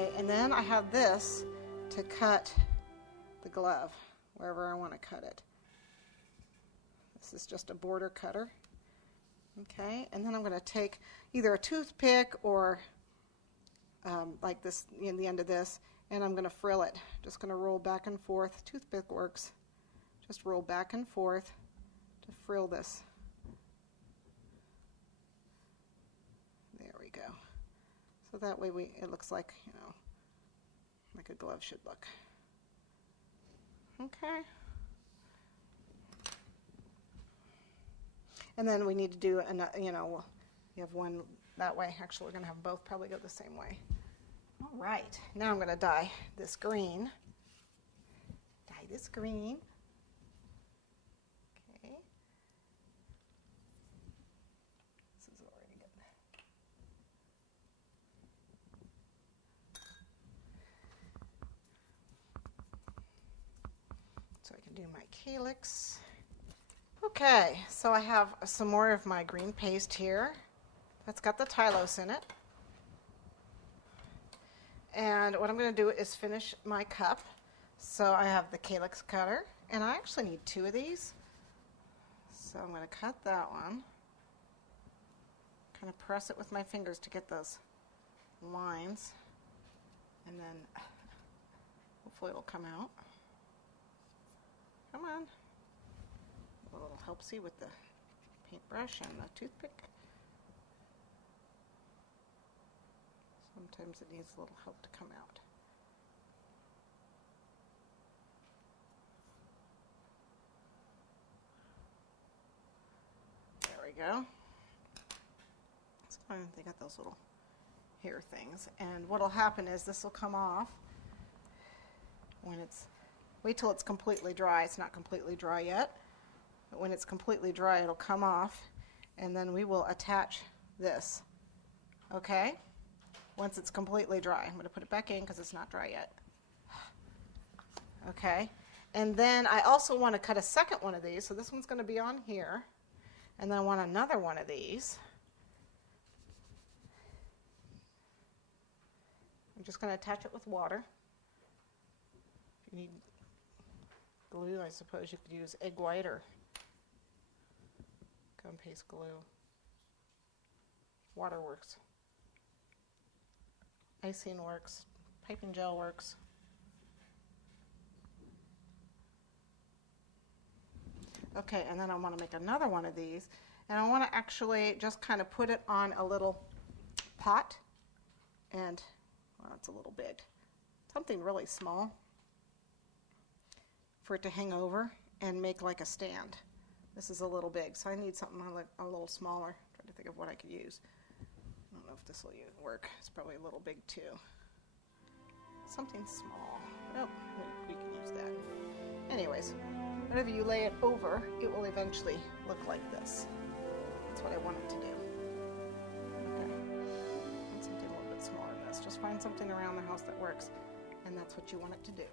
Okay, and then I have this to cut the glove wherever I want to cut it. This is just a border cutter. Okay, and then I'm going to take either a toothpick or like this in the end of this, and I'm going to frill it. Just going to roll back and forth. Toothpick works. Just roll back and forth to frill this. There we go. So that way it looks like, you know, like a glove should look. Okay. And then we need to do, you know, you have one that way. Actually, we're going to have both probably go the same way. All right. Now I'm going to dye this green. Dye this green. Okay. This is already good. So I can do my calyx. Okay, so I have some more of my green paste here. That's got the Tylose in it. And what I'm going to do is finish my cup. So I have the calyx cutter, and I actually need 2 of these. So I'm going to cut that one. Kind of press it with my fingers to get those lines. And then hopefully it'll come out. Come on. A little helpsy with the paintbrush and the toothpick. Sometimes it needs a little help to come out. There we go. It's fine. They got those little hair things. And what'll happen is this will come off when it's, wait till it's completely dry. It's not completely dry yet. But when it's completely dry, it'll come off, and then we will attach this. Okay? Once it's completely dry. I'm going to put it back in because it's not dry yet. Okay? And then I also want to cut a second one of these, so this one's going to be on here. And then I want another one of these. I'm just going to attach it with water. If you need glue, I suppose you could use egg white or gumpaste glue. Water works. Icing works. Piping gel works. Okay, and then I want to make another one of these. And I want to actually just kind of put it on a little pot. And, well, it's a little big. Something really small for it to hang over and make like a stand. This is a little big, so I need something a little smaller. Trying to think of what I could use. I don't know if this will work. It's probably a little big too. Something small. Oh, we can use that. Anyways, whenever you lay it over, it will eventually look like this. That's what I want it to do. Okay. And something a little bit smaller than this. Just find something around the house that works, and that's what you want it to do.